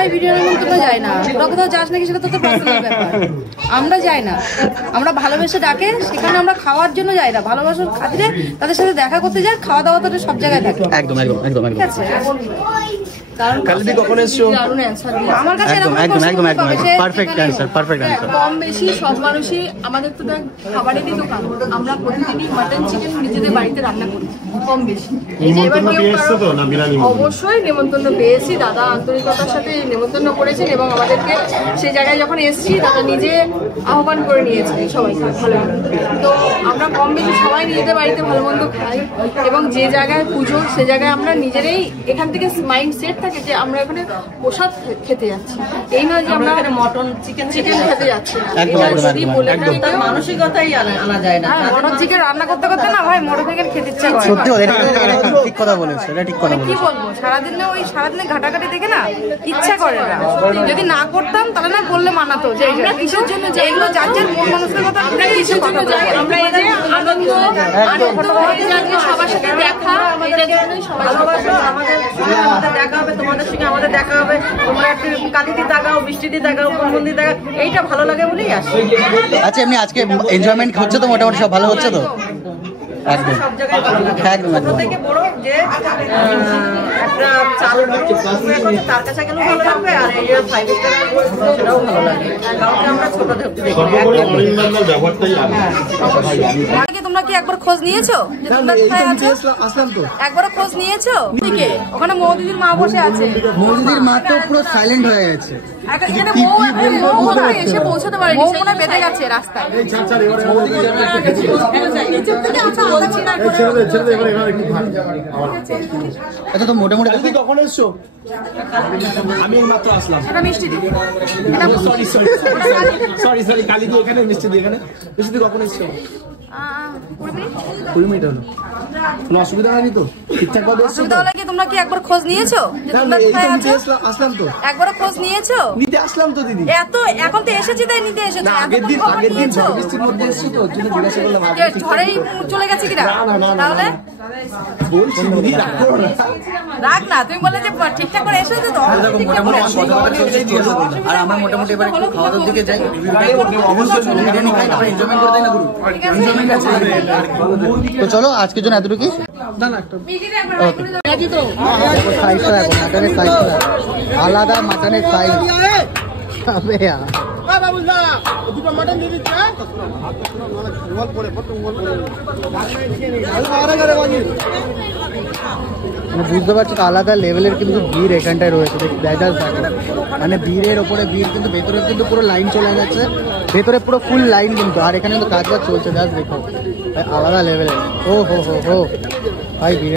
ভাই ভিডিও নিমন্ত্রণ যায় না, ওরা কোথাও যাস নাকি সেটা তো পার্সোনাল ব্যাপার। আমরা যাই না, আমরা ভালোবেসে ডাকে, সেখানে আমরা খাওয়ার জন্য যাই না, ভালোবাসার খাতিরে তাদের সাথে দেখা করতে যাই। খাওয়া দাওয়া তো সব জায়গায় থাকে। একদম একদম একদম ঠিক আছে। কালদি কখন এসছো? আমার কাছে একদম একদম একদম একদম পারফেক্ট অ্যানসার, পারফেক্ট অ্যানসার। কম বেশি সব মানুষই আমাদের তো দেখ খাবারেরই দোকান, আমরা প্রতিদিনই মাটন চিকেন নিজেদের বাড়িতে রান্না করি কম বেশি। অবশ্যই নেমন্তন্ন পেয়েছি, দাদা আন্তরিকতার সাথে নেমন্তন্ন করেছেন এবং আমাদেরকে সেই জায়গায় যখন এসেছি দাদা নিজে আহ্বান করে নিয়েছেন সবাইকে ভালো। তো আমরা কম বেশি সবাই নিজেদের বাড়িতে ভালো মন্দ খাই এবং যে জায়গায় পুজো সে জায়গায় আমরা নিজেরাই এখান থেকে মাইন্ড সেট থাকে যে আমরা এখানে প্রসাদ খেতে যাচ্ছি, এই নয় যে আমরা মটন চিকেন খেতে যাচ্ছি। মানসিকতাই আনা যায় না। মটন চিকেন রান্না করতে করতে না ভাই মটন চিকেন খেতে ইচ্ছা করে। সত্যি ঠিক কথা বলেছো, এটা ঠিক কথা বলেছো। কি বলবো, সারাদিনে ঘাটাঘাটি দেখে না ইচ্ছা করে না। যদি না করতাম তাহলে না করলে মানাতো যে আমরা কিসের জন্য যাই, এগুলো যার যার মন মানুষের কথা। আমরা কিসের জন্য যাই? আমরা এই যে আনন্দ সবার সাথে দেখা, এটার জন্যই সবাই ভালোবাসো। আমাদের দেখা হবে, তোমাদের সঙ্গে আমাদের দেখা হবে, তোমরা একটু কালিতে দেখাও, বৃষ্টিতে দেখাও, বন্ধুদের দেখাও, এইটা ভালো লাগে বলেই আসে। আচ্ছা এমনি আজকে এনজয়মেন্ট হচ্ছে তো, মোটামুটি সব ভালো হচ্ছে তো? একদম সব জায়গায় ভালো লাগে। একদম একদম থেকে বড় যে একটা চাল তার কাছে গেলেও ভালো লাগবে, আর এই 5 স্টার সেটাও ভালো লাগে। কারণ আমরা ছোট ধরতে দেখি ব্যাপারটাই আগে তোমরা কি একবার খোঁজ নিয়েছো যে তোমরা কোথায় আছো? আসলাম তো, একবার খোঁজ নিয়েছো? দিকে ওখানে মৌদিদির মা বসে আছে। মৌদিদির মা তো পুরো সাইলেন্ট হয়ে গেছে। এখানে মৌ এসে পৌঁছতে পারেনি, মৌ মনে বেঁধে গেছে রাস্তায়। আচ্ছা তো মোটামুটি কখন এসছো? আমি মাত্র আসলাম। এটা মিষ্টি দি, সরি কালি দিয়ে এখানে মিষ্টি দিয়ে এখানে মিষ্টি দিয়ে কখন এসছো? 20 মিনিট হলো। কোনো অসুবিধা হয়নি তো? ঠিকঠাক ভাবে এসছো? অসুবিধা হলে কি তোমরা কি একবার খোঁজ নিয়েছো যে তোমরা কোথায় আছো? আসলাম তো, একবার খোঁজ নিয়েছো? নিতে আসলাম তো দিদি। এত এখন তো এসেছি তাই নিতে এসেছো। আগের দিন বৃষ্টির মধ্যে এসছো তো, ওর জন্য জিজ্ঞাসা করলাম। ঝড়েই চলে গেছে কিনা? তাহলে বলছি দিদি রাগ করো না। রাগ না, তুমি বলে যে ঠিকঠাক করে এসেছো তো। আর আমরা মোটামুটি এবার একটু খাওয়া দাওয়ার দিকে যাই, বিরিয়ানি খাই, তারপরে এনজয়মেন্ট করে দেয় না গুরু। তো চলো আজকের জন্য এতটুকু। আলাদা মাটনের সাইজ বুঝতে পারছি তো, আলাদা লেভেলের কিন্তু ভিড় এখানটায় রয়েছে। মানে ভিড়ের ওপরে ভিড়, কিন্তু ভেতরে কিন্তু পুরো লাইন চলে গেছে, ভেতরে পুরো ফুল লাইন কিন্তু। আর এখানে কিন্তু কাজ বাজ চলছে, জাস্ট দেখো আলাদা লেভেলের। ও হো ভাই ভিড়।